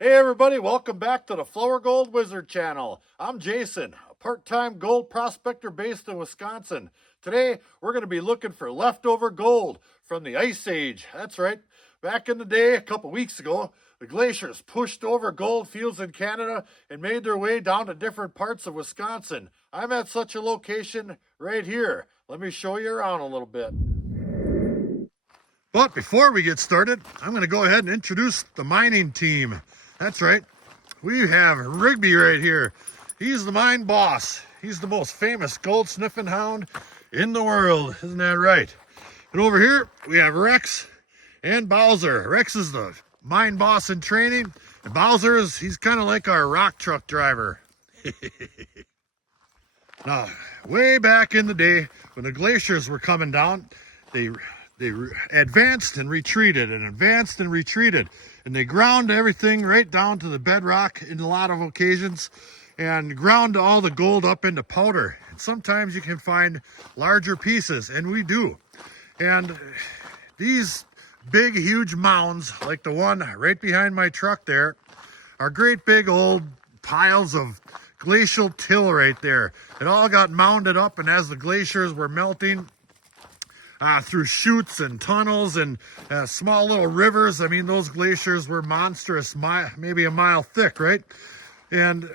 Hey everybody, welcome back to the Flourgoldwizards channel. I'm Jason, a part-time gold prospector based in Wisconsin. Today, we're going to be looking for leftover gold from the Ice Age. That's right. Back in the day, a couple weeks ago, the glaciers pushed over gold fields in Canada and made their way down to different parts of Wisconsin. I'm at such a location right here. Let me show you around a little bit. But before we get started, I'm going to go ahead and introduce the mining team. That's right. We have Rigby right here. He's the mine boss. He's the most famous gold sniffing hound in the world. Isn't that right? And over here, we have Rex and Bowser. Rex is the mine boss in training. And Bowser he's kind of like our rock truck driver. Now, way back in the day, when the glaciers were coming down, they advanced and retreated and advanced and retreated, and they ground everything right down to the bedrock in a lot of occasions and ground all the gold up into powder. And sometimes you can find larger pieces, and we do. And these big huge mounds like the one right behind my truck there are great big old piles of glacial till right there. It all got mounded up, and as the glaciers were melting through chutes and tunnels and small little rivers. I mean, those glaciers were monstrous, maybe a mile thick, right? And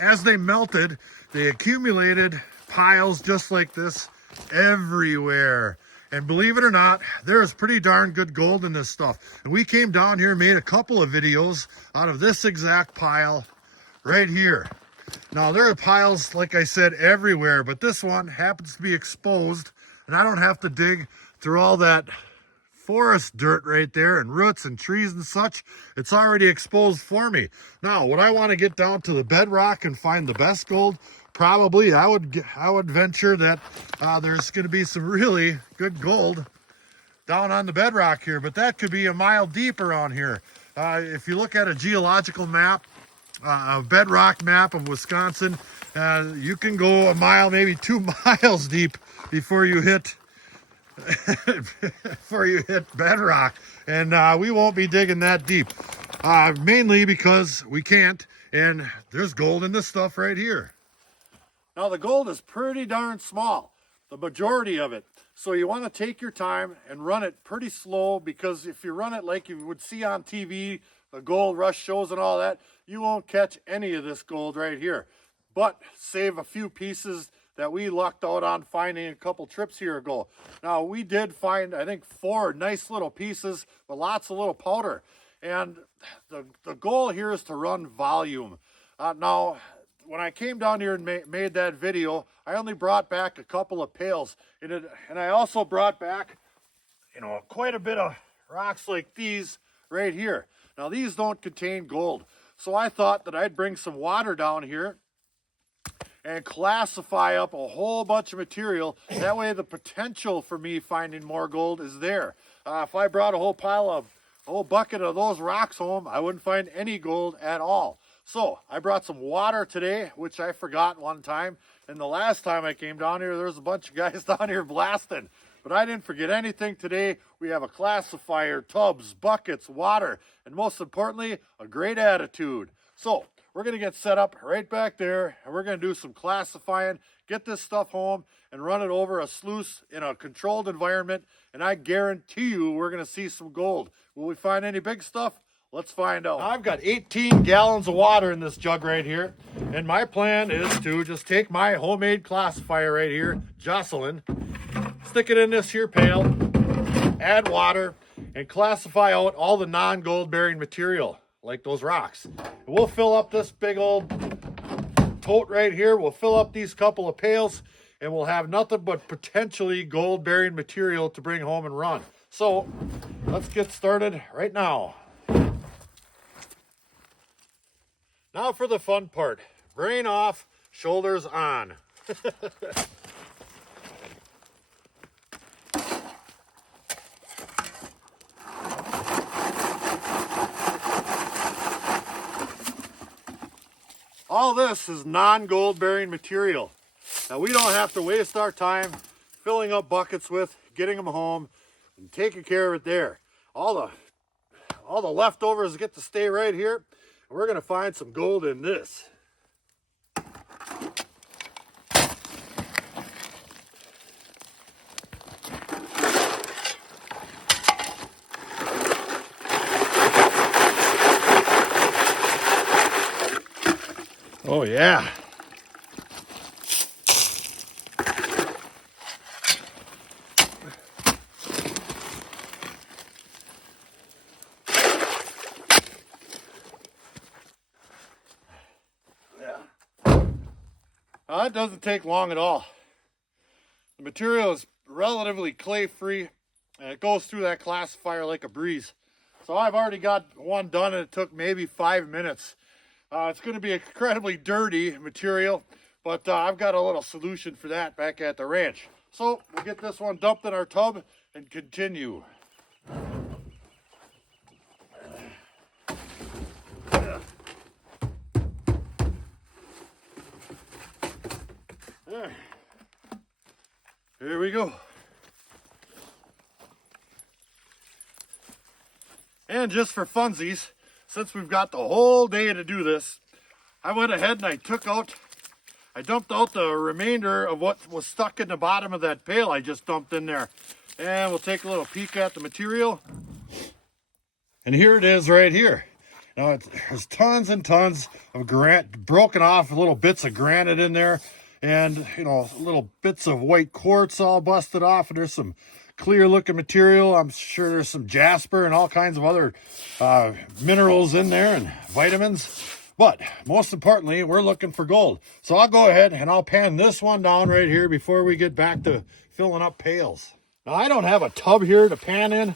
as they melted, they accumulated piles just like this everywhere. And believe it or not, there's pretty darn good gold in this stuff. And we came down here and made a couple of videos out of this exact pile right here. Now, there are piles, like I said, everywhere, but this one happens to be exposed, and I don't have to dig through all that forest dirt right there and roots and trees and such. It's already exposed for me. Now, would I want to get down to the bedrock and find the best gold? Probably. I would venture that there's going to be some really good gold down on the bedrock here, but that could be a mile deep around here. If you look at a geological map, a bedrock map of Wisconsin, you can go a mile, maybe 2 miles deep before you hit bedrock, and we won't be digging that deep, mainly because we can't, and there's gold in this stuff right here. Now, the gold is pretty darn small, the majority of it, so you want to take your time and run it pretty slow, because if you run it like you would see on TV, the gold rush shows and all that, you won't catch any of this gold right here, but save a few pieces that we lucked out on finding a couple trips here ago. Now, we did find, I think, 4 nice little pieces with lots of little powder. And the goal here is to run volume. Now, when I came down here and made that video, I only brought back a couple of pails. And I also brought back, quite a bit of rocks like these right here. Now, these don't contain gold. So I thought that I'd bring some water down here and classify up a whole bunch of material. That way the potential for me finding more gold is there. If I brought a whole bucket of those rocks home, I wouldn't find any gold at all. So I brought some water today, which I forgot one time. And the last time I came down here, there was a bunch of guys down here blasting. But I didn't forget anything today. We have a classifier, tubs, buckets, water, and most importantly, a great attitude. So we're going to get set up right back there, and we're going to do some classifying, get this stuff home, and run it over a sluice in a controlled environment, and I guarantee you we're going to see some gold. Will we find any big stuff? Let's find out. Now, I've got 18 gallons of water in this jug right here, and my plan is to just take my homemade classifier right here, Jocelyn, stick it in this here pail, add water, and classify out all the non-gold bearing material, like those rocks. And we'll fill up this big old tote right here. We'll fill up these couple of pails, and we'll have nothing but potentially gold bearing material to bring home and run. So let's get started right now. Now for the fun part. Brain off, shoulders on. All this is non-gold bearing material. Now, we don't have to waste our time filling up buckets with, getting them home, and taking care of it there. All all the leftovers get to stay right here. We're going to find some gold in this. Oh yeah. It doesn't take long at all. The material is relatively clay-free, and it goes through that classifier like a breeze. So I've already got one done, and it took maybe 5 minutes. It's going to be incredibly dirty material, but I've got a little solution for that back at the ranch. So we'll get this one dumped in our tub and continue. There. Here we go. And just for funsies, since we've got the whole day to do this, I went ahead and I dumped out the remainder of what was stuck in the bottom of that pail I just dumped in there. And we'll take a little peek at the material. And here it is right here. Now there's tons and tons of broken off little bits of granite in there. And, you know, little bits of white quartz all busted off. And there's some clear looking material. I'm sure there's some jasper and all kinds of other minerals in there and vitamins. But most importantly, we're looking for gold. So I'll go ahead and I'll pan this one down right here before we get back to filling up pails. Now I don't have a tub here to pan in,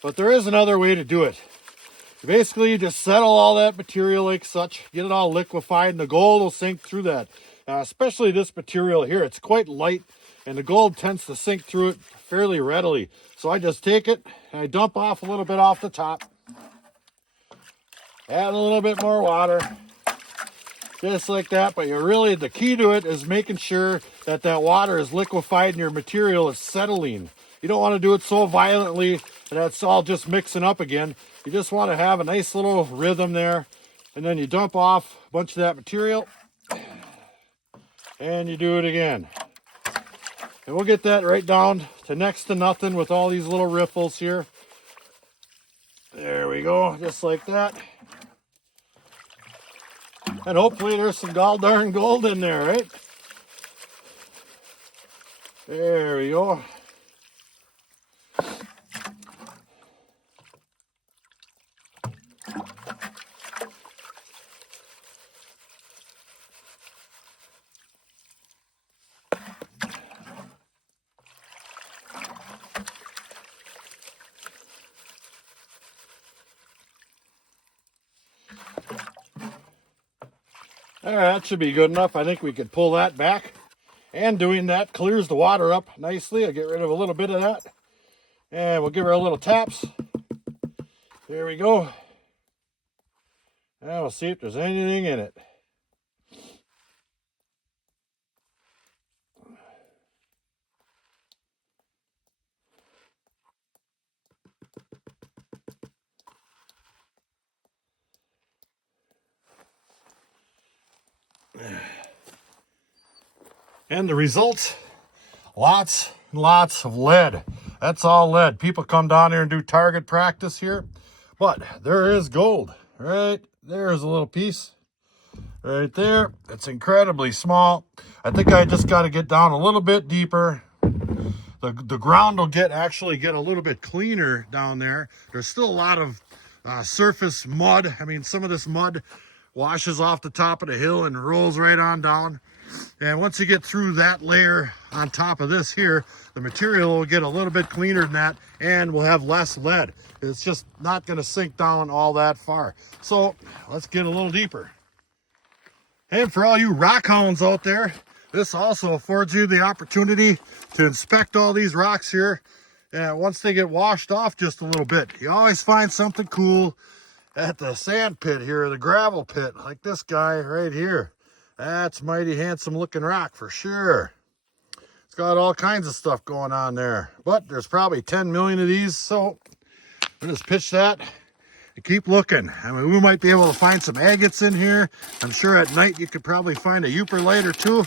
but there is another way to do it. Basically, you just settle all that material like such, get it all liquefied, and the gold will sink through that. Especially this material here, it's quite light, and the gold tends to sink through it fairly readily. So I just take it and I dump off a little bit off the top. Add a little bit more water, just like that. But the key to it is making sure that that water is liquefied and your material is settling. You don't want to do it so violently that it's all just mixing up again. You just want to have a nice little rhythm there. And then you dump off a bunch of that material. And you do it again. And we'll get that right down to next to nothing with all these little riffles here. There we go, just like that. And hopefully there's some darn gold in there, right? There we go. All right, that should be good enough. I think we could pull that back. And doing that clears the water up nicely. I'll get rid of a little bit of that. And we'll give her a little taps. There we go. Now we'll see if there's anything in it. And the results, lots and lots of lead. That's all lead. People come down here and do target practice here, but there is gold. Right there's a little piece right there. It's incredibly small. I think I just got to get down a little bit deeper. The ground will actually get a little bit cleaner down there. There's still a lot of surface mud. I mean, some of this mud washes off the top of the hill and rolls right on down. And once you get through that layer on top of this here, the material will get a little bit cleaner than that, and we'll have less lead. It's just not going to sink down all that far. So let's get a little deeper. And for all you rock hounds out there, this also affords you the opportunity to inspect all these rocks here. And once they get washed off just a little bit, you always find something cool at the sand pit here, the gravel pit, like this guy right here. That's mighty handsome looking rock for sure. It's got all kinds of stuff going on there, but there's probably 10 million of these. So I'll just pitch that keep looking. I mean, we might be able to find some agates in here. I'm sure at night you could probably find a euperlite or two,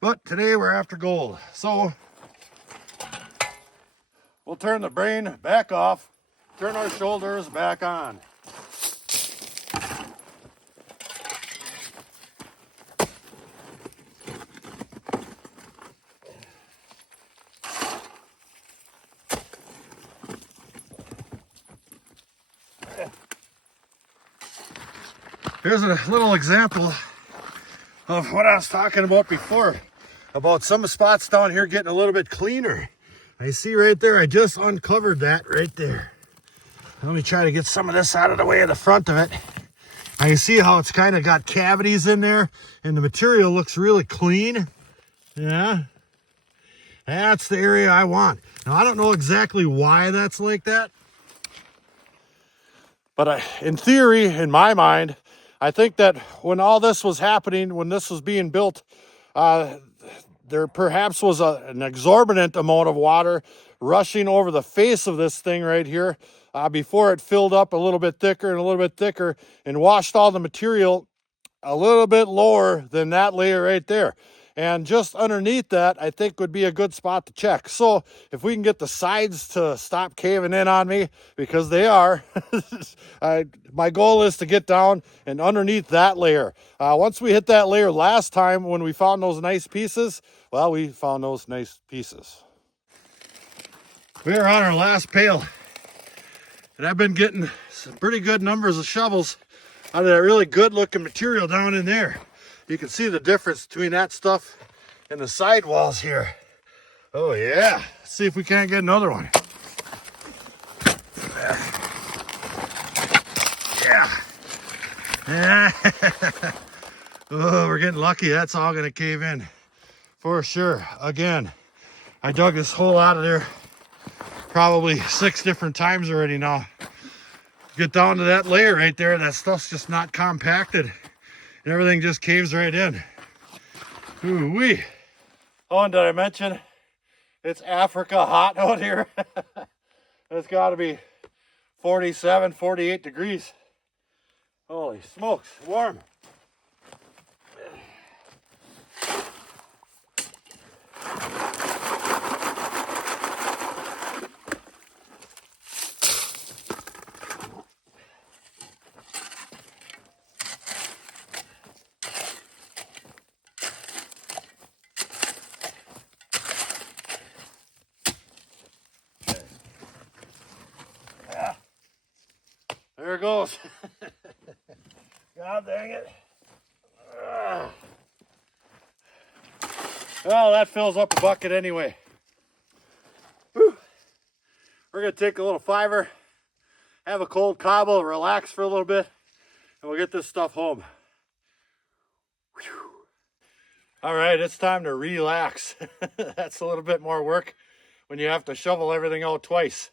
but today we're after gold. So we'll turn the brain back off, turn our shoulders back on. Here's a little example of what I was talking about before, about some spots down here getting a little bit cleaner. I see right there, I just uncovered that right there. Let me try to get some of this out of the way of the front of it. I can see how it's kind of got cavities in there, and the material looks really clean. Yeah, that's the area I want. Now, I don't know exactly why that's like that, but in theory, in my mind, I think that when all this was happening, when this was being built, there perhaps was an exorbitant amount of water rushing over the face of this thing right here before it filled up a little bit thicker and a little bit thicker and washed all the material a little bit lower than that layer right there. And just underneath that, I think would be a good spot to check. So if we can get the sides to stop caving in on me, because they are, my goal is to get down and underneath that layer. Once we hit that layer last time when we found those nice pieces, well, we found those nice pieces. We are on our last pail, and I've been getting some pretty good numbers of shovels out of that really good looking material down in there. You can see the difference between that stuff and the sidewalls here. Oh yeah, let's see if we can't get another one. Yeah. Oh, we're getting lucky. That's all gonna cave in for sure. Again, I dug this hole out of there probably 6 different times already now. Get down to that layer right there, that stuff's just not compacted. And everything just caves right in. Ooh-wee. Oh, and did I mention it's Africa hot out here? It's got to be 47, 48 degrees. Holy smokes, warm. There it goes. God dang it. Well, that fills up a bucket anyway. Whew. We're going to take a little fiver, have a cold cobble, relax for a little bit, and we'll get this stuff home. Whew. All right, it's time to relax. That's a little bit more work when you have to shovel everything out twice.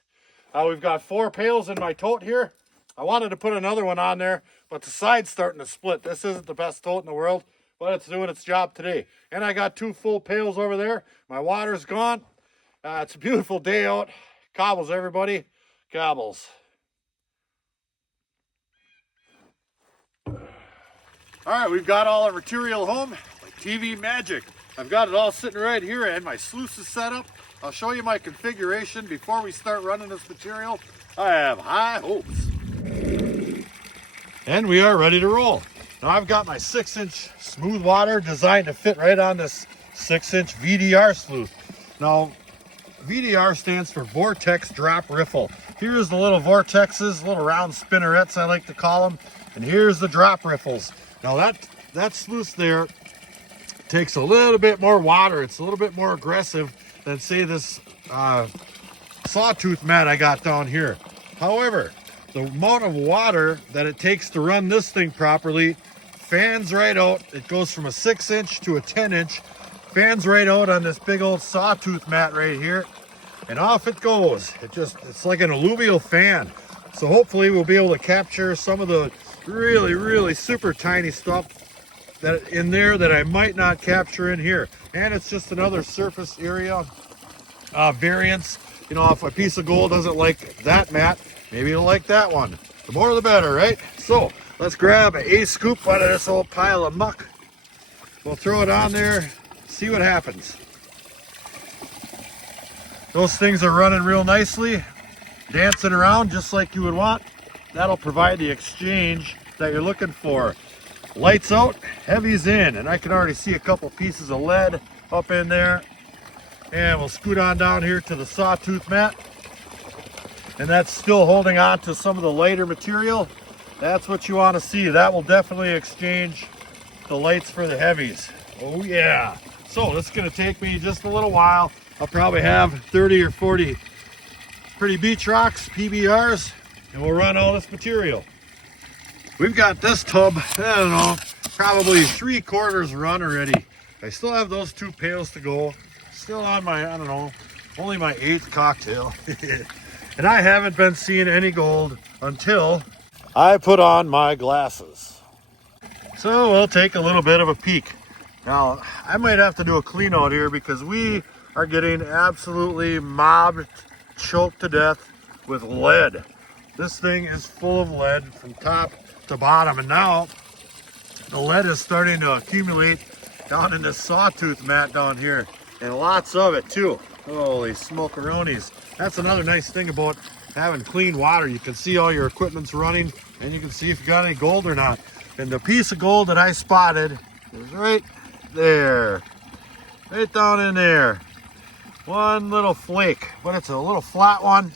We've got 4 pails in my tote here. I wanted to put another one on there, but the side's starting to split. This isn't the best tote in the world, but it's doing its job today. And I got 2 full pails over there. My water's gone. It's a beautiful day out. Cobbles, everybody. Cobbles. All right, we've got all our material home. Like TV magic. I've got it all sitting right here and my sluices set up. I'll show you my configuration before we start running this material. I have high hopes. And we are ready to roll. Now I've got my 6-inch smooth water designed to fit right on this 6-inch VDR sluice. Now, VDR stands for Vortex Drop Riffle. Here's the little vortexes, little round spinnerets I like to call them. And here's the drop riffles. Now that sluice there takes a little bit more water. It's a little bit more aggressive than, say, this sawtooth mat I got down here. However, the amount of water that it takes to run this thing properly fans right out. It goes from a 6-inch to a 10-inch, fans right out on this big old sawtooth mat right here, and off it goes. It's like an alluvial fan. So hopefully we'll be able to capture some of the really, really super tiny stuff that in there that I might not capture in here. And it's just another surface area variance. You know, if a piece of gold doesn't like that mat, maybe it'll like that one. The more the better, right? So let's grab a scoop out of this old pile of muck. We'll throw it on there, see what happens. Those things are running real nicely, dancing around just like you would want. That'll provide the exchange that you're looking for. Lights out, heavy's in, and I can already see a couple pieces of lead up in there. And we'll scoot on down here to the sawtooth mat. And that's still holding on to some of the lighter material. That's what you want to see. That will definitely exchange the lights for the heavies. Oh yeah. So this is going to take me just a little while. I'll probably have 30 or 40 pretty beach rocks, PBRs, and we'll run all this material. We've got this tub, I don't know, probably 3/4 run already. I still have those 2 pails to go. Still on my, I don't know, only my 8th cocktail. And I haven't been seeing any gold until I put on my glasses. So we'll take a little bit of a peek. Now, I might have to do a clean out here because we are getting absolutely mobbed, choked to death with lead. This thing is full of lead from top to bottom, and now the lead is starting to accumulate down in this sawtooth mat down here, and lots of it too. Holy smokeroonies. That's another nice thing about having clean water. You can see all your equipment's running, and you can see if you got any gold or not. And the piece of gold that I spotted is right there, right down in there. One little flake, but it's a little flat one.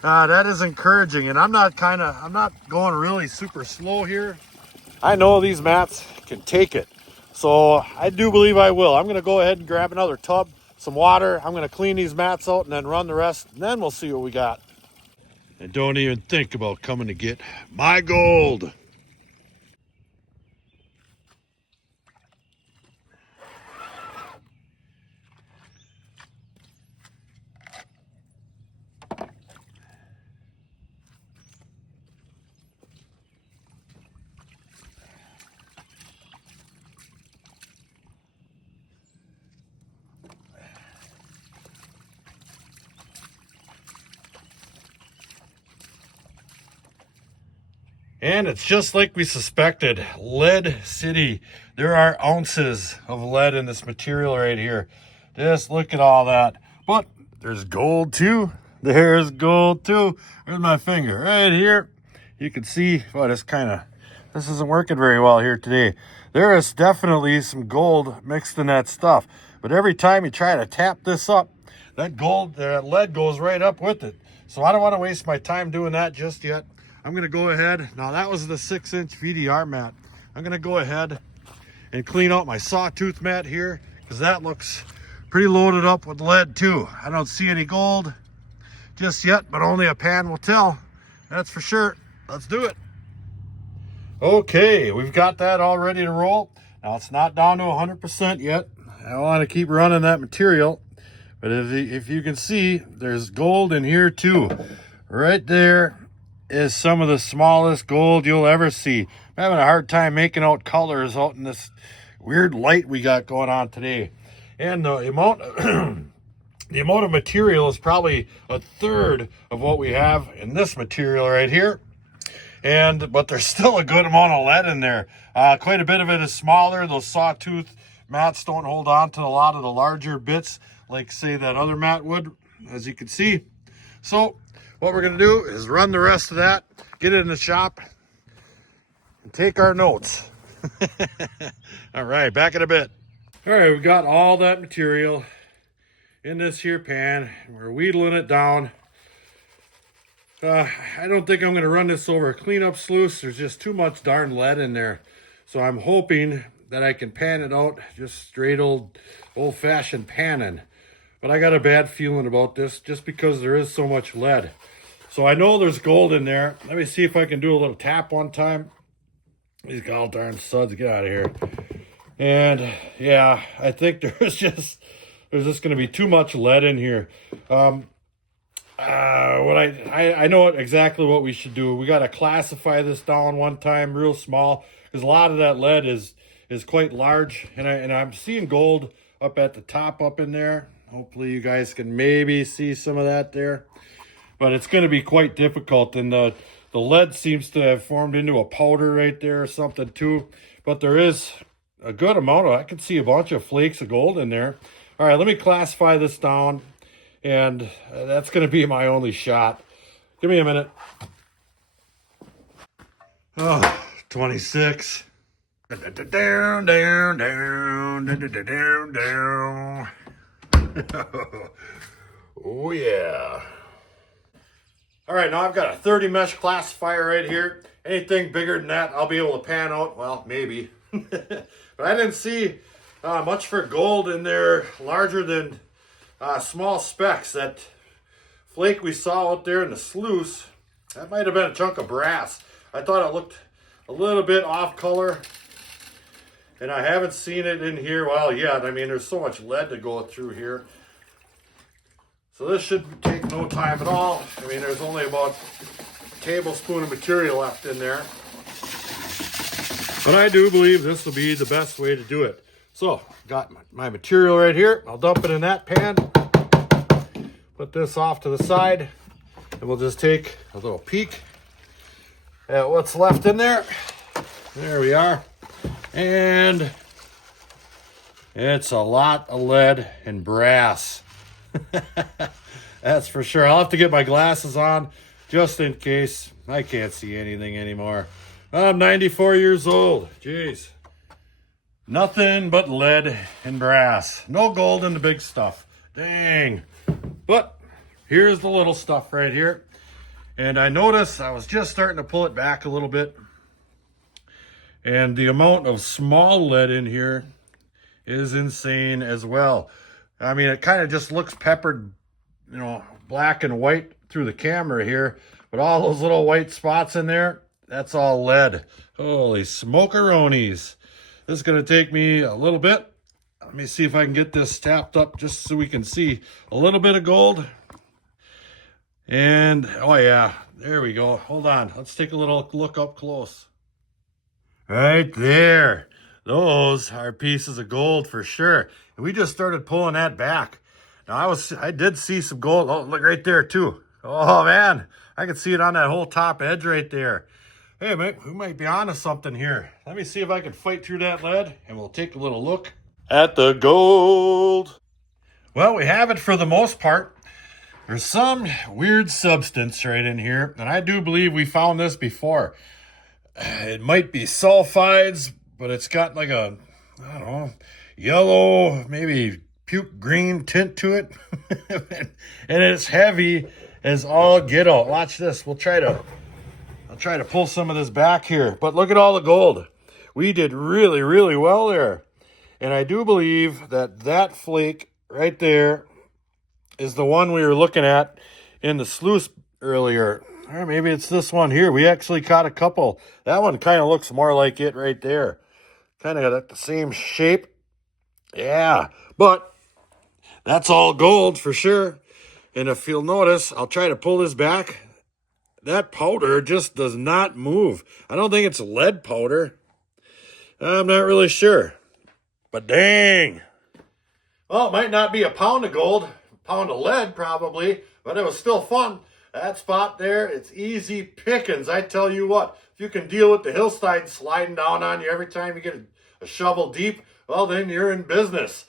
That is encouraging, and I'm not going really super slow here. I know these mats can take it, so I do believe I will. I'm going to go ahead and grab another tub, some water. I'm going to clean these mats out and then run the rest, and then we'll see what we got. And don't even think about coming to get my gold. And it's just like we suspected, Lead City. There are ounces of lead in this material right here. Just look at all that. But there's gold too. There's gold too. There's my finger right here. You can see, well, this isn't working very well here today. There is definitely some gold mixed in that stuff. But every time you try to tap this up, that lead goes right up with it. So I don't want to waste my time doing that just yet. I'm going to go ahead. Now that was the 6-inch VDR mat. I'm going to go ahead and clean out my sawtooth mat here because that looks pretty loaded up with lead too. I don't see any gold just yet, but only a pan will tell. That's for sure. Let's do it. Okay, we've got that all ready to roll. Now it's not down to 100% yet. I want to keep running that material. But if you can see, there's gold in here too. Right there is some of the smallest gold you'll ever see. I'm having a hard time making out colors out in this weird light we got going on today. And the amount of material is probably 1/3 of what we have in this material right here. But there's still a good amount of lead in there. Quite a bit of it is smaller. Those sawtooth mats don't hold on to a lot of the larger bits like, say, that other mat would, as you can see. So what we're going to do is run the rest of that, get it in the shop, and take our notes. All right, back in a bit. All right, we've got all that material in this here pan. We're wheedling it down. I don't think I'm going to run this over a cleanup sluice. There's just too much darn lead in there. So I'm hoping that I can pan it out, just straight old-fashioned panning. But I got a bad feeling about this just because there is so much lead. So I know there's gold in there. Let me see if I can do a little tap one time. These god darn suds, get out of here. And yeah, I think there's just going to be too much lead in here. I know exactly what we should do. We got to classify this down one time real small because a lot of that lead is quite large, and I'm seeing gold up at the top up in there. Hopefully you guys can maybe see some of that there, but it's going to be quite difficult. And the The lead seems to have formed into a powder right there or something too. But there is a good amount of, I can see a bunch of flakes of gold in there. All right, let me classify this down. And that's going to be my only shot. Give me a minute. Oh, 26. Down, down, down, down, down. Oh, yeah. All right, now I've got a 30 mesh classifier right here. Anything bigger than that, I'll be able to pan out. Well, maybe. But I didn't see much for gold in there larger than small specks. That flake we saw out there in the sluice, that might have been a chunk of brass. I thought it looked a little bit off color. And I haven't seen it in here, well, yet. I mean, there's so much lead to go through here. So this should take no time at all. I mean, there's only about a tablespoon of material left in there. But I do believe this will be the best way to do it. So, got my material right here. I'll dump it in that pan. Put this off to the side. And we'll just take a little peek at what's left in there. There we are. And it's a lot of lead and brass. That's for sure. I'll have to get my glasses on just in case. I can't see anything anymore. I'm 94 years old. Jeez. Nothing but lead and brass. No gold in the big stuff. Dang. But here's the little stuff right here. And I noticed I was just starting to pull it back a little bit. And the amount of small lead in here is insane as well. I mean, it kind of just looks peppered, you know, black and white through the camera here. But all those little white spots in there, that's all lead. Holy smokeroonies. This is going to take me a little bit. Let me see if I can get this tapped up just so we can see a little bit of gold. And, oh yeah, there we go. Hold on. Let's take a little look up close. Right there. Those are pieces of gold for sure. And we just started pulling that back. Now I did see some gold. Oh, look right there too. Oh man, I can see it on that whole top edge right there. Hey, mate, we might be onto something here. Let me see if I can fight through that lead and we'll take a little look at the gold. Well, we have it for the most part. There's some weird substance right in here. And I do believe we found this before. It might be sulfides, but it's got like a, I don't know, yellow, maybe puke green tint to it. And it's heavy as all get out. Watch this. I'll try to pull some of this back here. But look at all the gold. We did really, really well there. And I do believe that flake right there is the one we were looking at in the sluice earlier. Or maybe it's this one here. We actually caught a couple. That one kind of looks more like it right there. Kind of got the same shape. Yeah, but that's all gold for sure. And if you'll notice, I'll try to pull this back. That powder just does not move. I don't think it's lead powder. I'm not really sure. But dang. Well, it might not be a pound of gold. A pound of lead probably. But it was still fun. That spot there, it's easy pickings. I tell you what, if you can deal with the hillside sliding down on you every time you get a shovel deep, well, then you're in business.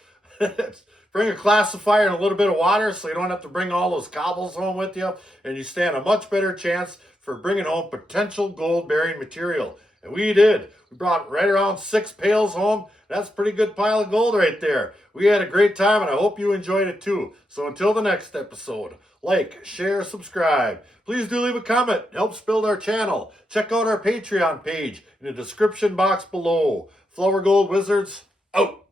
Bring a classifier and a little bit of water so you don't have to bring all those cobbles home with you, and you stand a much better chance for bringing home potential gold-bearing material. And we did. We brought right around 6 pails home. That's a pretty good pile of gold right there. We had a great time, and I hope you enjoyed it too. So until the next episode, like, share, subscribe. Please do leave a comment. It helps build our channel. Check out our Patreon page in the description box below. Flourgoldwizards, out.